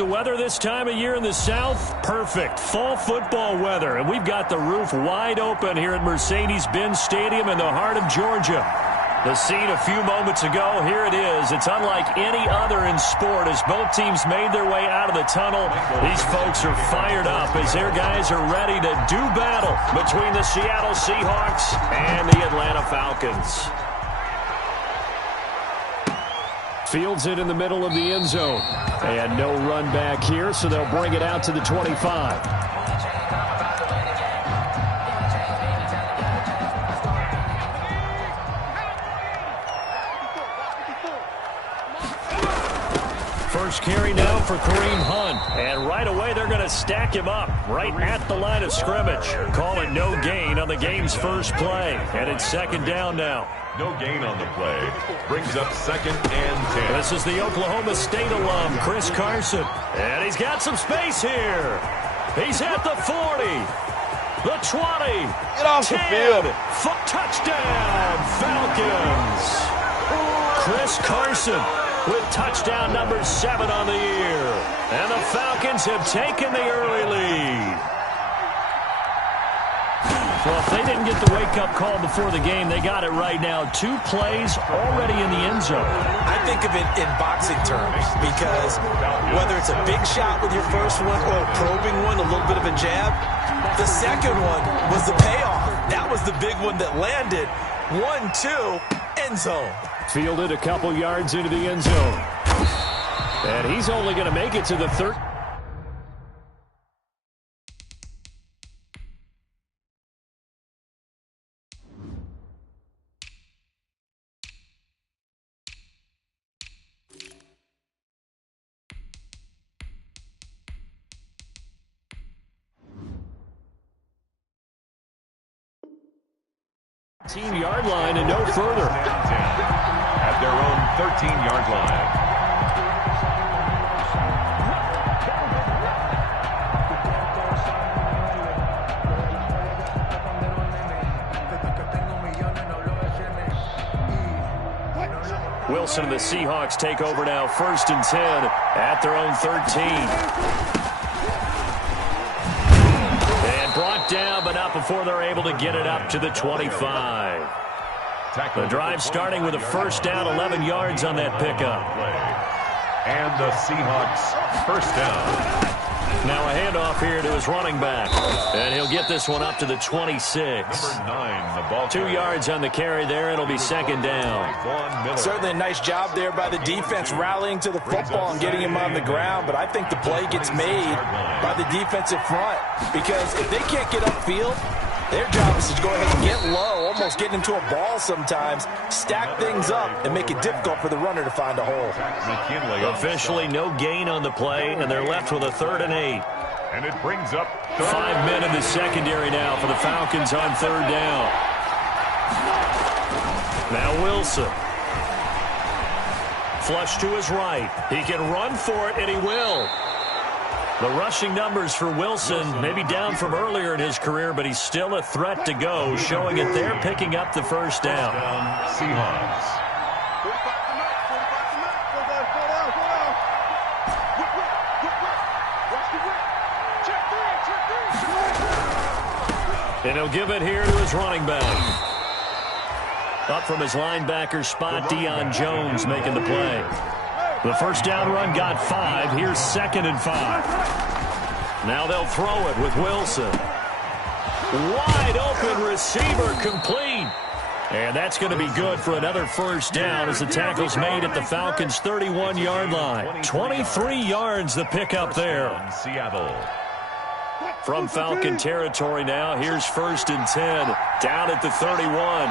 the weather this time of year in the South? Perfect. Fall football weather. And we've got the roof wide open here at Mercedes-Benz Stadium in the heart of Georgia. The scene a few moments ago, here it is. It's unlike any other in sport as both teams made their way out of the tunnel. These folks are fired up as their guys are ready to do battle between the Seattle Seahawks and the Atlanta Falcons. Fields it in the middle of the end zone. And no run back here, so they'll bring it out to the 25. First carry now for Kareem Hunt. And right away they're going to stack him up right at the line of scrimmage. Call it no gain on the game's first play. And it's second down now. No gain on the play. Brings up 2nd and 10. This is the Oklahoma State alum, Chris Carson. And he's got some space here. He's at the 40. The 20. Get off 10. the field. Touchdown, Falcons. Chris Carson with touchdown number 7 on the year. And the Falcons have taken the early lead. Well, if they didn't get the wake-up call before the game, they got it right now. 2 plays already in the end zone. I think of it in boxing terms because whether it's a big shot with your first one or a probing one, a little bit of a jab, the second one was the payoff. That was the big one that landed. 1-2, end zone. Fielded a couple yards into the end zone. And he's only going to make it to the 13. Yard line and no further. At their own 13-yard line. Wilson and the Seahawks take over now, 1st and 10 at their own 13. Brought down, but not before they're able to get it up to the 25. The drive starting with a first down, 11 yards on that pickup. And the Seahawks first down. Now a handoff here to his running back. And he'll get this one up to the 26. Number 9, the ball 2 yards on the carry there. It'll be second down. Certainly a nice job there by the defense rallying to the football and getting him on the ground. But I think the play gets made by the defensive front. Because if they can't get upfield, their job is to go ahead and get low, almost get into a ball sometimes, stack things up, and make it difficult for the runner to find a hole. Officially no gain on the play, and they're left with a 3rd and 8. And it brings up 5 men in the secondary now for the Falcons on 3rd down. Now Wilson. Flush to his right. He can run for it, and he will. The rushing numbers for Wilson maybe down from earlier in his career, but he's still a threat to go, showing it there, picking up the first down. Seahawks. And he'll give it here to his running back. Up from his linebacker spot, Deion Jones making the play. The first down run got 5. Here's 2nd and 5. Now they'll throw it with Wilson. Wide open receiver complete. And that's going to be good for another first down as the tackle's made at the Falcons' 31-yard line. 23 yards the pickup there. Seattle. From Falcon territory now, here's 1st and 10. Down at the 31.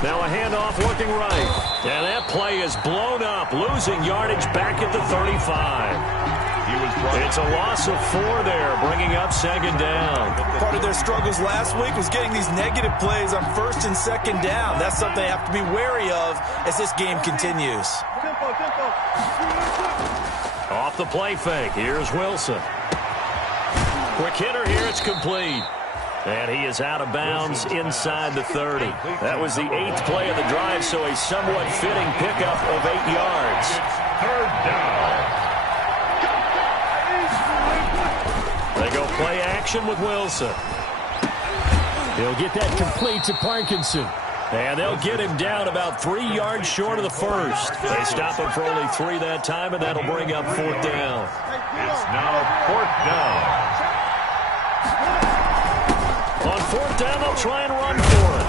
Now a handoff looking right. And that play is blown up, losing yardage back at the 35. It's a loss of 4 there, bringing up 2nd down. Part of their struggles last week was getting these negative plays on 1st and 2nd down. That's something they have to be wary of as this game continues. Off the play fake, here's Wilson. Quick hitter here, it's complete. And he is out of bounds inside the 30. That was the 8th play of the drive, so a somewhat fitting pickup of 8 yards. 3rd down. action with Wilson. He'll get that complete to Parkinson. And they'll get him down about 3 yards short of the first. They stop him for only 3 that time, and that'll bring up 4th down. It's now 4th down. On 4th down, they'll try and run for it.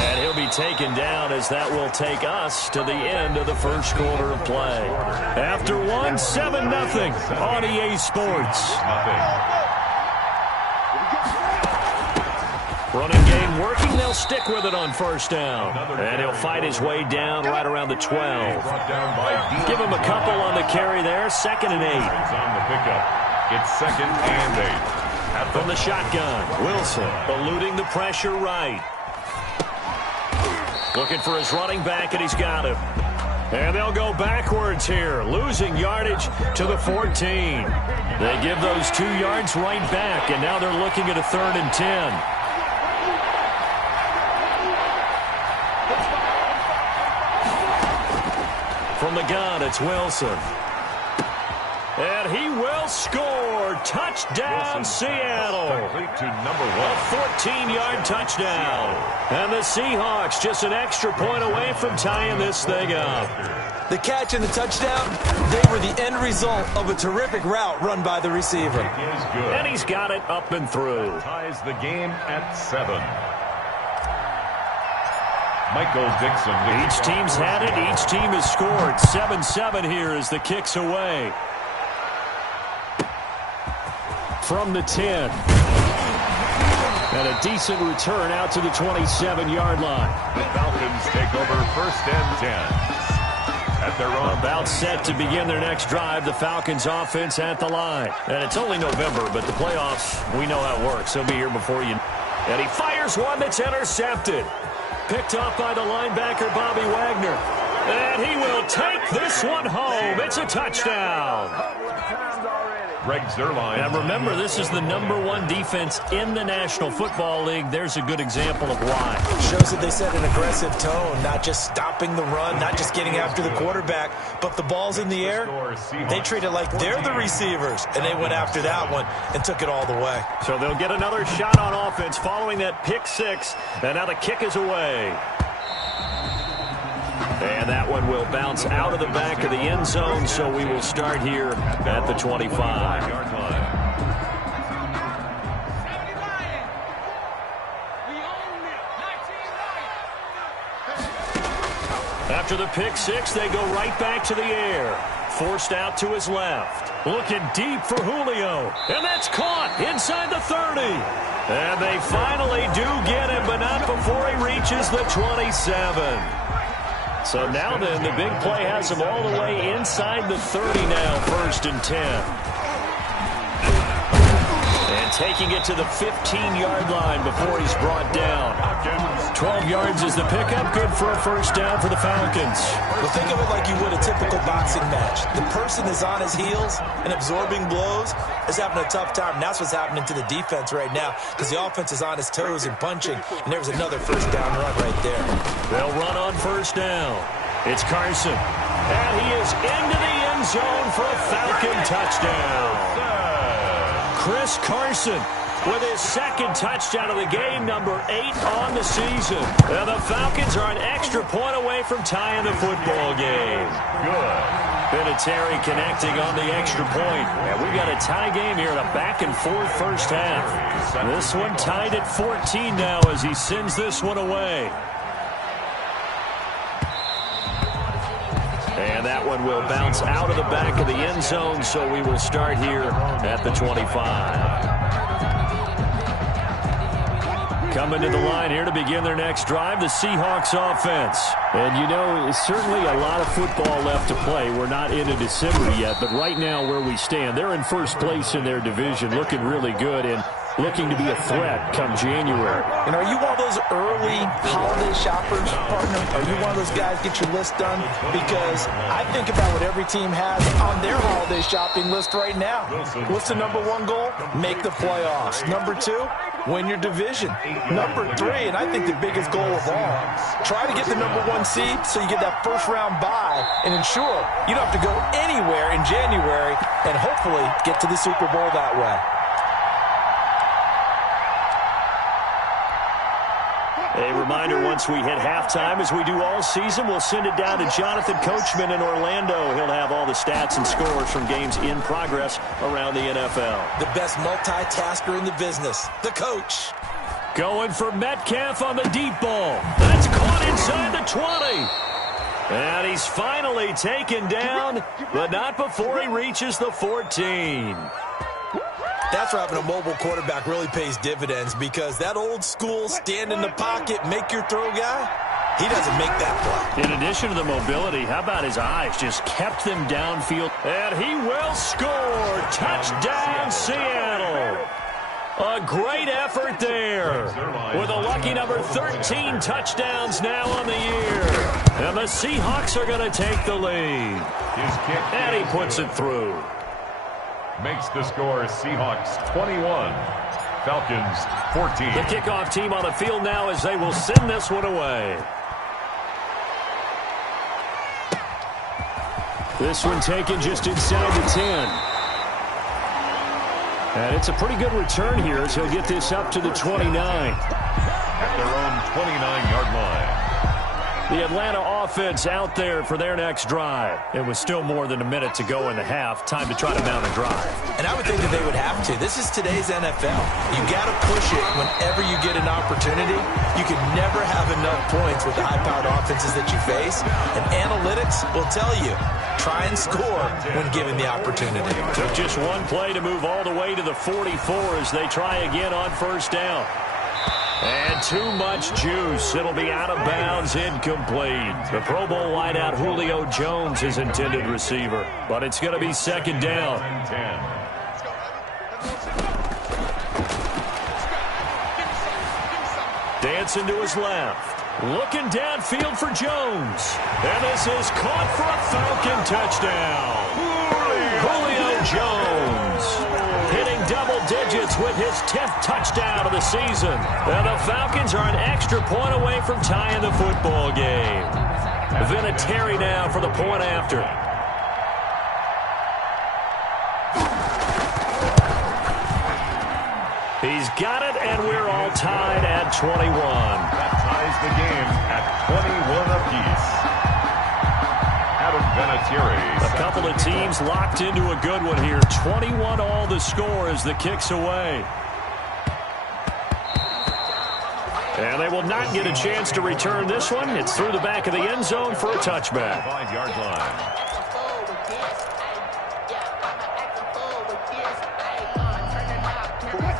And he'll be taken down as that will take us to the end of the first quarter of play. After one, 7-0 on EA Sports. Running game working. They'll stick with it on 1st down. And he'll fight his way down right around the 12. Give him a couple on the carry there. 2nd and 8. On the pickup. It's 2nd and 8. From the shotgun, Wilson eluding the pressure right. Looking for his running back, and he's got him. And they'll go backwards here, losing yardage to the 14. They give those 2 yards right back, and now they're looking at a 3rd and 10. From the gun, it's Wilson. And he will score. Touchdown, Seattle. To number 1. A 14-yard touchdown. And the Seahawks just an extra point away from tying this thing up. The catch and the touchdown, they were the end result of a terrific route run by the receiver. Is good. And he's got it up and through. Ties the game at 7. Michael Dixon. Each team's had it. Each team has scored. 7-7 here as the kick's away. From the 10. And a decent return out to the 27-yard line. The Falcons take over 1st and 10. At their own. About set to begin their next drive, the Falcons offense at the line. And it's only November, but the playoffs, we know how it works. They'll be here before you. And he fires one that's intercepted. Picked off by the linebacker, Bobby Wagner. And he will take this one home. It's a touchdown. Greg Zuerlein. And remember, this is the #1 defense in the National Football League. There's a good example of why. Shows that they set an aggressive tone, not just stopping the run, not just getting after the quarterback, but the ball's in the air. They treat it like they're the receivers, and they went after that one and took it all the way. So they'll get another shot on offense following that pick 6, and now the kick is away. And that one will bounce out of the back of the end zone, so we will start here at the 25-yard line. After the pick 6, they go right back to the air. Forced out to his left. Looking deep for Julio. And that's caught inside the 30. And they finally do get him, but not before he reaches the 27. So now then, the big play has him all the way inside the 30 now, 1st and 10. And taking it to the 15-yard line before he's brought down. 12 yards is the pickup, good for a 1st down for the Falcons. Well, think of it like you would a typical boxing match. The person is on his heels and absorbing blows is having a tough time. And that's what's happening to the defense right now because the offense is on his toes and punching, and there's another 1st down run right there. They'll run on 1st down. It's Carson. And he is into the end zone for a Falcon touchdown. Chris Carson with his 2nd touchdown of the game, number 8 on the season. And the Falcons are an extra point away from tying the football game. Good. Vinatieri connecting on the extra point. And we've got a tie game here in a back-and-forth 1st half. This one tied at 14 now as he sends this one away. And that one will bounce out of the back of the end zone, so we will start here at the 25. Coming to the line here to begin their next drive, the Seahawks offense. And, you know, certainly a lot of football left to play. We're not into December yet, but right now where we stand, they're in 1st place in their division, looking really good and looking to be a threat come January. And are you one of those early holiday shoppers, partner? Are you one of those guys get your list done? Because I think about what every team has on their holiday shopping list right now. What's the #1 goal? Make the playoffs. #2, win your division. #3, and I think the biggest goal of all, try to get the #1 seed so you get that 1st round bye and ensure you don't have to go anywhere in January and hopefully get to the Super Bowl that way. A reminder, once we hit halftime, as we do all season, we'll send it down to Jonathan Coachman in Orlando. He'll have all the stats and scores from games in progress around the NFL. The best multitasker in the business, the coach. Going for Metcalf on the deep ball. That's caught inside the 20. And he's finally taken down, but not before he reaches the 14. That's where having a mobile quarterback really pays dividends, because that old school stand in the pocket, make your throw guy, he doesn't make that play. In addition to the mobility, how about his eyes? Just kept them downfield. And he will score. Touchdown, Seattle. A great effort there, with a lucky number 13 touchdowns now on the year. And the Seahawks are going to take the lead. And he puts it through. Makes the score Seahawks 21, Falcons 14. The kickoff team on the field now as they will send this one away. This one taken just inside the 10. And it's a pretty good return here as he'll get this up to the 29. At their own 29-yard line. The Atlanta offense out there for their next drive. It was still more than a minute to go in the half. Time to try to mount a drive. And I would think that they would have to. This is today's NFL. You got to push it whenever you get an opportunity. You can never have enough points with the high-powered offenses that you face. And analytics will tell you, try and score when given the opportunity. Took just one play to move all the way to the 44 as they try again on first down. And too much juice. It'll be out of bounds, incomplete. The Pro Bowl wideout Julio Jones, his intended receiver. But it's going to be second down. Dancing to his left. Looking downfield for Jones. And this is caught for a Falcon touchdown. Julio Jones hitting double digits with his 10th touchdown of the season. And the Falcons are an extra point away from tying the football game. Vinatieri now for the point after. He's got it, and we're all tied at 21. That ties the game at 21 apiece. A couple of teams locked into a good one here. 21 all the score as the kick's away. And they will not get a chance to return this one. It's through the back of the end zone for a touchback. 5-yard line.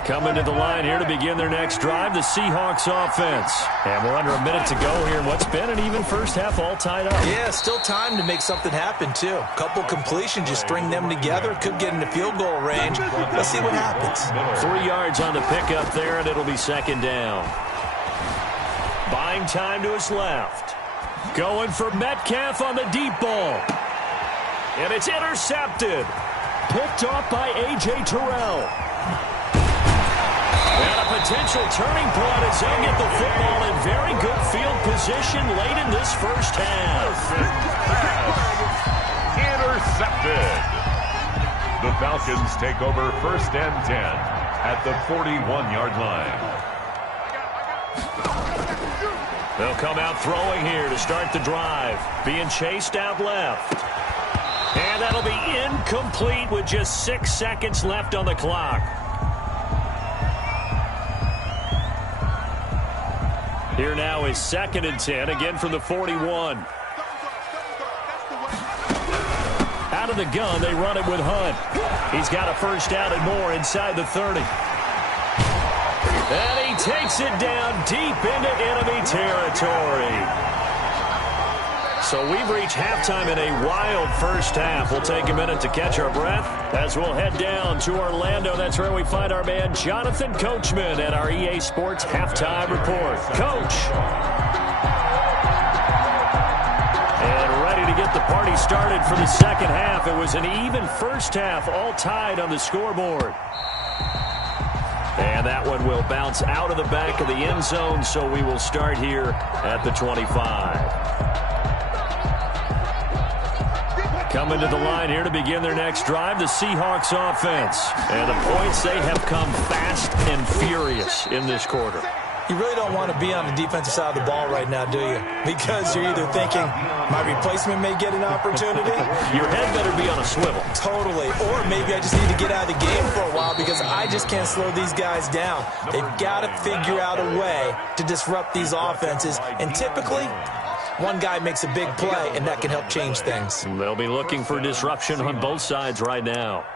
Coming to the line here to begin their next drive, the Seahawks offense. And we're under a minute to go here in what's been an even first half, all tied up. Yeah, still time to make something happen, too. Couple completions, just string them together. Could get into field goal range. Let's see what happens. 3 yards on the pickup there, and it'll be second down. Buying time to his left. Going for Metcalf on the deep ball. And it's intercepted. Picked off by A.J. Terrell. And a potential turning point as they'll get the football in very good field position late in this first half. Intercepted. The Falcons take over first and 10 at the 41-yard line. They'll come out throwing here to start the drive. Being chased out left. And that'll be incomplete with just 6 seconds left on the clock. Here now is second and 10, again from the 41. Out of the gun, they run it with Hunt. He's got a first down and more inside the 30. And he takes it down deep into enemy territory. So we've reached halftime in a wild first half. We'll take a minute to catch our breath as we'll head down to Orlando. That's where we find our man Jonathan Coachman at our EA Sports Halftime Report. Coach. And ready to get the party started for the second half. It was an even first half, all tied on the scoreboard. And that one will bounce out of the back of the end zone, so we will start here at the 25. Coming to the line here to begin their next drive, the Seahawks offense. And the points, they have come fast and furious in this quarter. You really don't want to be on the defensive side of the ball right now, do you? Because you're either thinking, my replacement may get an opportunity. Your head better be on a swivel. Totally. Or maybe I just need to get out of the game for a while because I just can't slow these guys down. They've got to figure out a way to disrupt these offenses. And typically, one guy makes a big play, and that can help change things. They'll be looking for disruption on both sides right now.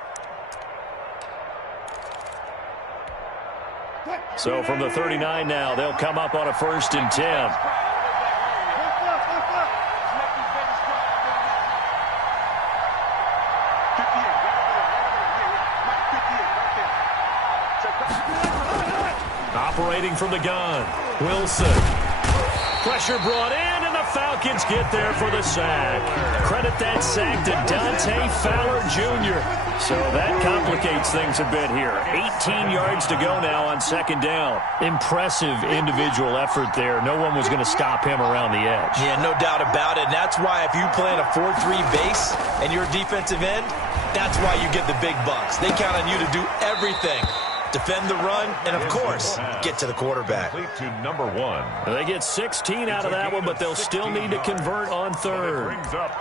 So from the 39 now, they'll come up on a 1st and 10. Operating from the gun, Wilson. Pressure brought in, and the Falcons get there for the sack. Credit that sack to Dante Fowler Jr. So that complicates things a bit here. 18 yards to go now on 2nd down. Impressive individual effort there. No one was going to stop him around the edge. Yeah, no doubt about it. And that's why if you play in a 4-3 base and you're a defensive end, that's why you get the big bucks. They count on you to do everything. Defend the run, and, of course, get to the quarterback. To number 1. They get 16 out of that one, but they'll still need to convert on 3rd. Brings up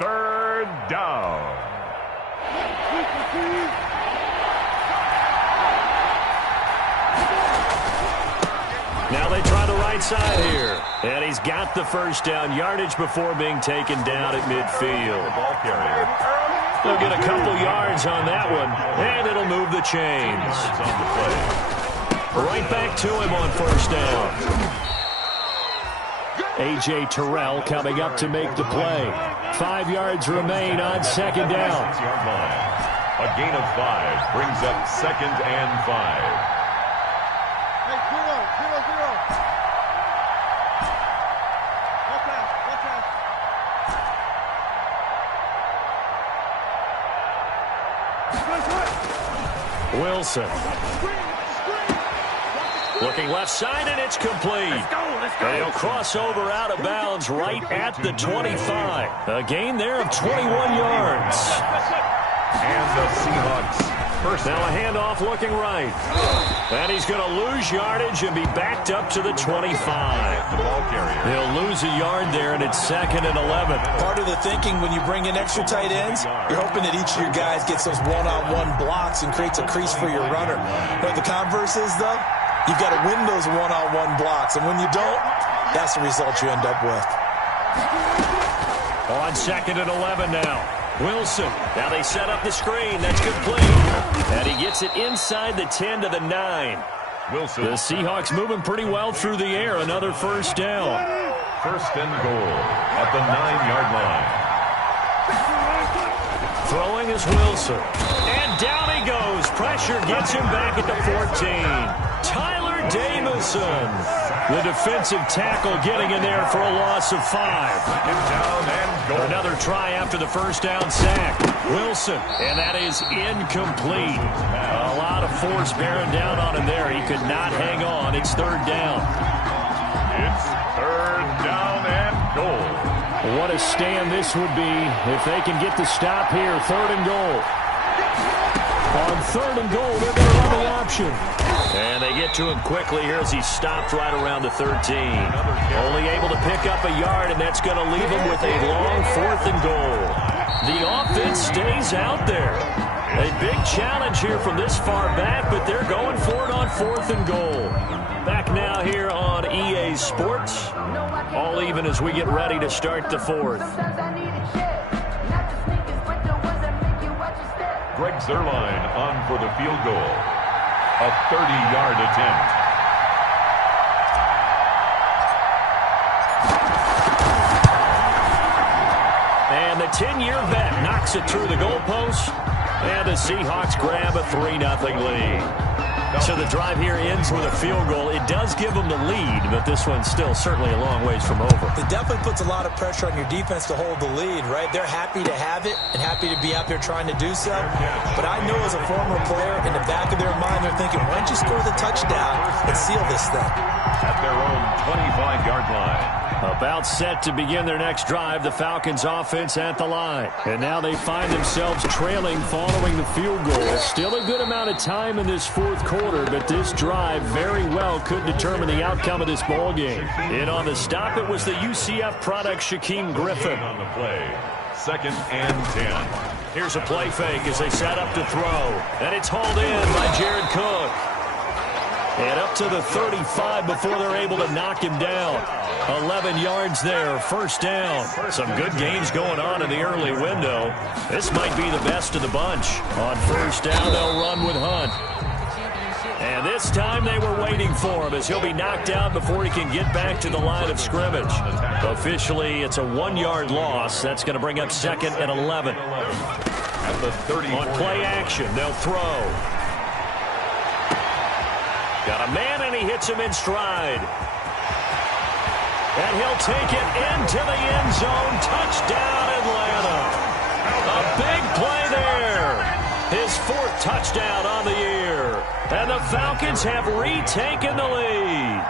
3rd down. Now they try the right side here. And he's got the 1st down yardage before being taken down at midfield. Ball carrier. They'll get a couple yards on that one, and it'll move the chains. On the play. Right back to him on 1st down. A.J. Terrell coming up to make the play. 5 yards remain on 2nd down. A gain of 5 brings up 2nd and 5. Wilson. Looking left side, and it's complete. And he'll cross over out of bounds right at the 25. A gain there of 21 yards. And the Seahawks first. Now a handoff looking right. And he's going to lose yardage and be backed up to the 25. The ball carrier. He'll lose a yard there, and it's 2nd and 11. Part of the thinking when you bring in extra tight ends, you're hoping that each of your guys gets those one-on-one blocks and creates a crease for your runner. But the converse is, though, you've got to win those one-on-one blocks. And when you don't, that's the result you end up with. On 2nd and 11 now. Wilson. Now they set up the screen. That's complete. And he gets it inside the 10 to the 9. Wilson. The Seahawks moving pretty well through the air. Another 1st down. 1st and goal at the 9-yard line. Throwing is Wilson. And down he goes. Pressure gets him back at the 14. Tyler Jamison. The defensive tackle getting in there for a loss of 5. Down and goal. Another try after the 1st down sack. Wilson, and that is incomplete. A lot of force bearing down on him there. He could not hang on. It's 3rd down. It's 3rd down and goal. What a stand this would be if they can get the stop here. 3rd and goal. On 3rd and goal, they're going to run the option. And they get to him quickly here as he stopped right around the 13. Only able to pick up a yard, and that's going to leave him with a long 4th and goal. The offense stays out there. A big challenge here from this far back, but they're going for it on 4th and goal. Back now here on EA Sports. All even as we get ready to start the 4th. Greg Zuerlein on for the field goal. A 30-yard attempt. And the 10-year vet knocks it through the goalpost. And the Seahawks grab a 3-0 lead. So the drive here ends with a field goal. It does give them the lead, but this one's still certainly a long ways from over. It definitely puts a lot of pressure on your defense to hold the lead, right? They're happy to have it and happy to be out there trying to do so. But I know as a former player, in the back of their mind, they're thinking, why don't you score the touchdown and seal this thing? At their own 25-yard line. About set to begin their next drive, the Falcons offense at the line. And now they find themselves trailing following the field goal. Still a good amount of time in this fourth quarter, but this drive very well could determine the outcome of this ball game. In on the stop, it was the UCF product, Shaquem Griffin. On the play, 2nd and 10. Here's a play fake as they set up to throw. And it's hauled in by Jared Cook. And up to the 35 before they're able to knock him down. 11 yards there, first down. Some good games going on in the early window. This might be the best of the bunch. On first down, they'll run with Hunt. And this time they were waiting for him as he'll be knocked out before he can get back to the line of scrimmage. Officially, it's a 1-yard loss. That's going to bring up 2nd and 11. At the 30. On play action, they'll throw. Got a man, and he hits him in stride. And he'll take it into the end zone. Touchdown, Atlanta. A big play there. His 4th touchdown on the year. And the Falcons have retaken the lead.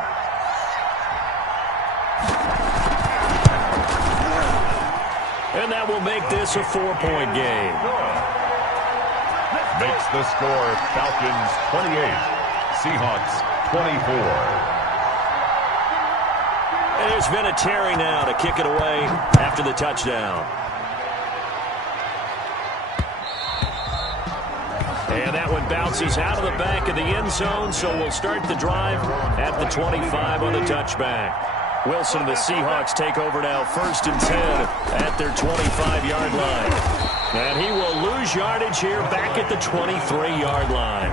And that will make this a 4-point game. Makes the score Falcons 28. Seahawks 24. And there's been a Terry now to kick it away after the touchdown. And that one bounces out of the back of the end zone, so we'll start the drive at the 25 on the touchback. Wilson and the Seahawks take over now, 1st and 10 at their 25-yard line. And he will lose yardage here back at the 23-yard line.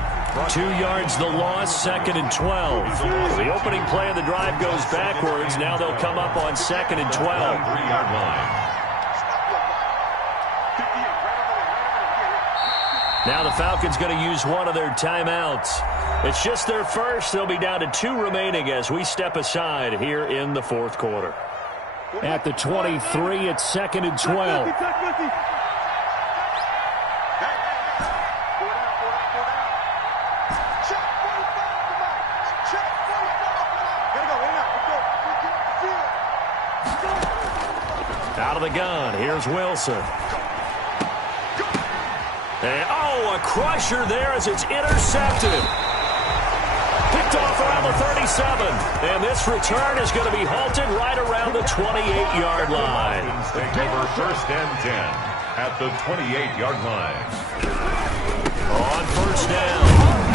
2 yards the loss, 2nd and 12. The opening play of the drive goes backwards. Now they'll come up on 2nd and 12. 3-yard line. Now the Falcons going to use one of their timeouts. It's just their first. They'll be down to 2 remaining as we step aside here in the fourth quarter. At the 23, it's 2nd and 12. Out of the gun, here's Wilson. And, oh, a crusher there as it's intercepted. Picked off around the 37. And this return is going to be halted right around the 28-yard line. Take over 1st and 10 at the 28-yard line. On first down,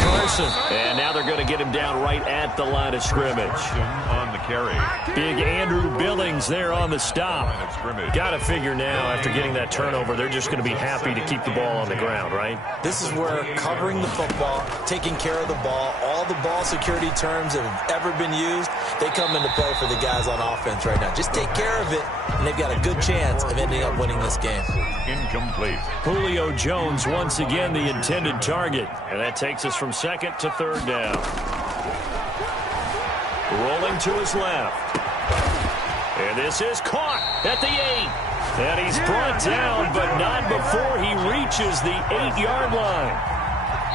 Carson. And now they're going to get him down right at the line of scrimmage. On the carry. Big Andrew Billings there on the stop. Got to figure now, after getting that turnover, they're just going to be happy to keep the ball on the ground, right? This is where covering the football, taking care of the ball, all the ball security terms that have ever been used, they come into play for the guys on offense right now. Just take care of it, and they've got a good chance of ending up winning this game. Incomplete. Julio Jones once again the intended target. And that takes us from 2nd to 3rd down. Rolling to his left. And this is caught at the 8. And he's brought down, but not before he reaches the 8-yard line.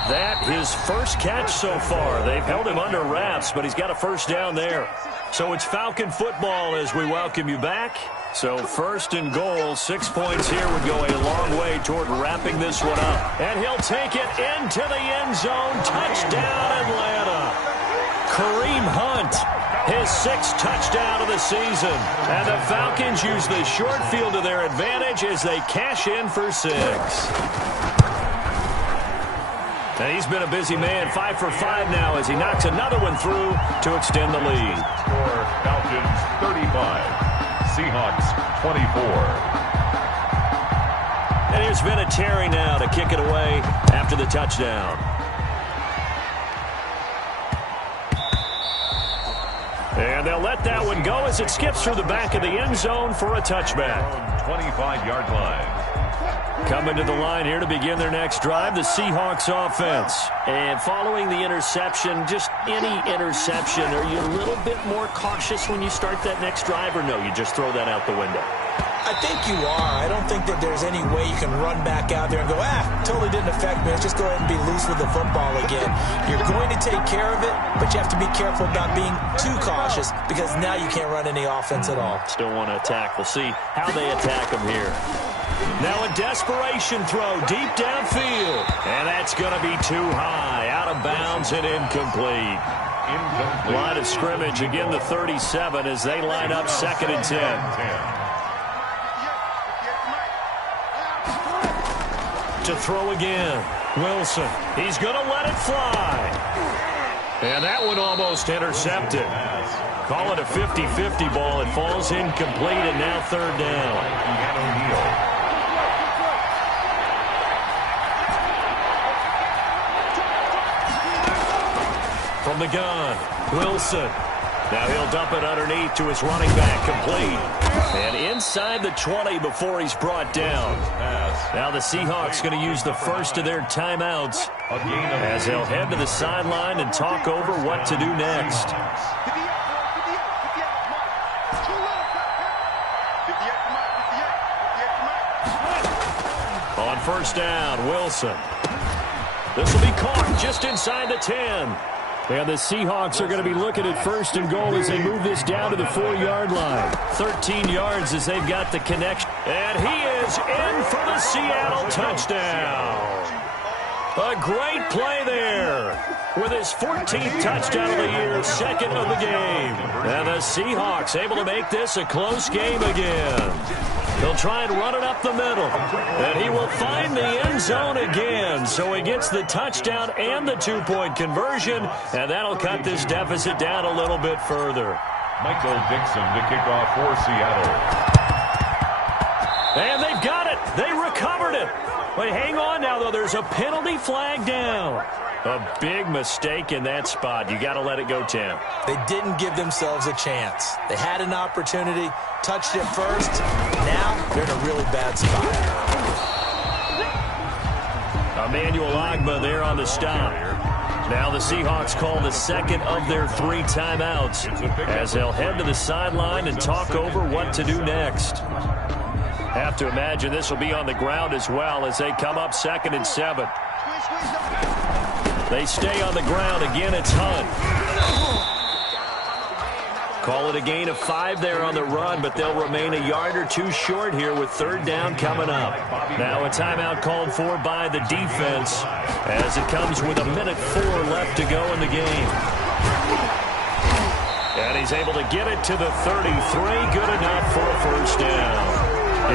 That his first catch so far. They've held him under wraps, but he's got a first down there. So it's Falcon football as we welcome you back. So 1st and goal, 6 points here would go a long way toward wrapping this one up. And he'll take it into the end zone. Touchdown, Atlanta. Kareem Hunt, his 6th touchdown of the season. And the Falcons use the short field to their advantage as they cash in for 6. And he's been a busy man, 5 for 5 now as he knocks another one through to extend the lead. Score Falcons 35. Seahawks 24. And here's Vinatieri now to kick it away after the touchdown. And they'll let that one go as it skips through the back of the end zone for a touchback. 25-yard line. Coming to the line here to begin their next drive, the Seahawks offense. And following the interception, just any interception, are you a little bit more cautious when you start that next drive, or no, you just throw that out the window? I think you are. I don't think that there's any way you can run back out there and go, totally didn't affect me. Let's just go ahead and be loose with the football again. You're going to take care of it, but you have to be careful about being too cautious because now you can't run any offense at all. Still want to attack. We'll see how they attack them here. Now a desperation throw deep downfield. And that's going to be too high. Out of bounds and incomplete. Line of scrimmage, again the 37 as they line up 2nd and 10. To throw again. Wilson. He's going to let it fly. And that one almost intercepted. Call it a 50-50 ball. It falls incomplete, and now 3rd down. From the gun, Wilson. Now he'll dump it underneath to his running back, complete. And inside the 20 before he's brought down. Now the Seahawks going to use the first of their timeouts as they'll head to the sideline and talk over what to do next. On 1st down, Wilson. This will be caught just inside the 10. And the Seahawks are going to be looking at 1st and goal as they move this down to the 4-yard line. 13 yards as they've got the connection. And he is in for the Seattle touchdown. A great play there with his 14th touchdown of the year, 2nd of the game. And the Seahawks able to make this a close game again. He'll try and run it up the middle. And he will find the end zone again. So he gets the touchdown and the 2-point conversion. And that'll cut this deficit down a little bit further. Michael Dixon to kick off for Seattle. And they've got it. They recovered it. But hang on now, though. There's a penalty flag down. A big mistake in that spot. You got to let it go, Tim. They didn't give themselves a chance. They had an opportunity, touched it first. Now they're in a really bad spot. Emmanuel Ogbah there on the stop. Now the Seahawks call the 2nd of their 3 timeouts as they'll head to the sideline and talk over what to do next. Have to imagine this will be on the ground as well as they come up 2nd and 7. They stay on the ground. Again, it's Hunt. Call it a gain of 5 there on the run, but they'll remain a yard or 2 short here with 3rd down coming up. Now a timeout called for by the defense as it comes with 1:04 left to go in the game. And he's able to get it to the 33. Good enough for a 1st down.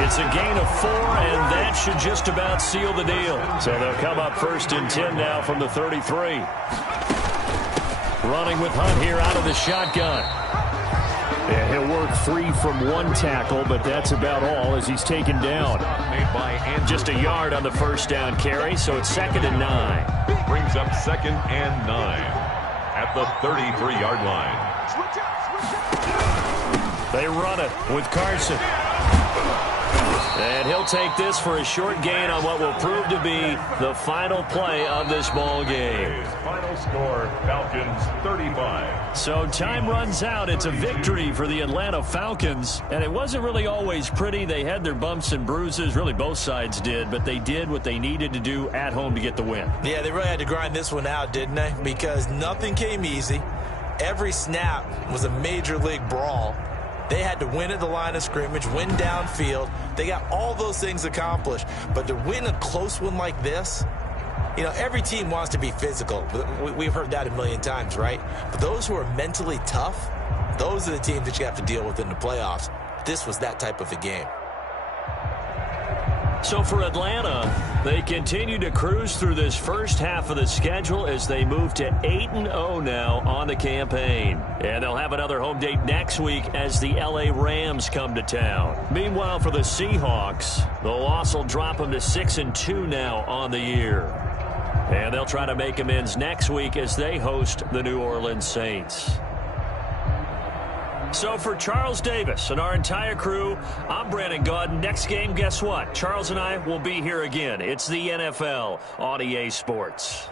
It's a gain of 4, and that should just about seal the deal. So they'll come up 1st and 10 now from the 33. Running with Hunt here out of the shotgun. And he'll work free from 1 tackle, but that's about all as he's taken down. Just a yard on the 1st down carry, so it's 2nd and 9. Brings up 2nd and 9 at the 33-yard line. They run it with Carson. And he'll take this for a short gain on what will prove to be the final play of this ball game. Final score, Falcons 35. So time runs out. It's a victory for the Atlanta Falcons. And it wasn't really always pretty. They had their bumps and bruises. Really, both sides did. But they did what they needed to do at home to get the win. Yeah, they really had to grind this one out, didn't they? Because nothing came easy. Every snap was a major league brawl. They had to win at the line of scrimmage, win downfield. They got all those things accomplished. But to win a close one like this, you know, every team wants to be physical. We've heard that a million times, right? But those who are mentally tough, those are the teams that you have to deal with in the playoffs. This was that type of a game. So for Atlanta, they continue to cruise through this first half of the schedule as they move to 8-0 now on the campaign. And they'll have another home date next week as the LA Rams come to town. Meanwhile, for the Seahawks, the loss will drop them to 6-2 now on the year. And they'll try to make amends next week as they host the New Orleans Saints. So for Charles Davis and our entire crew, I'm Brandon Gaudin. Next game, guess what? Charles and I will be here again. It's the NFL on EA Sports.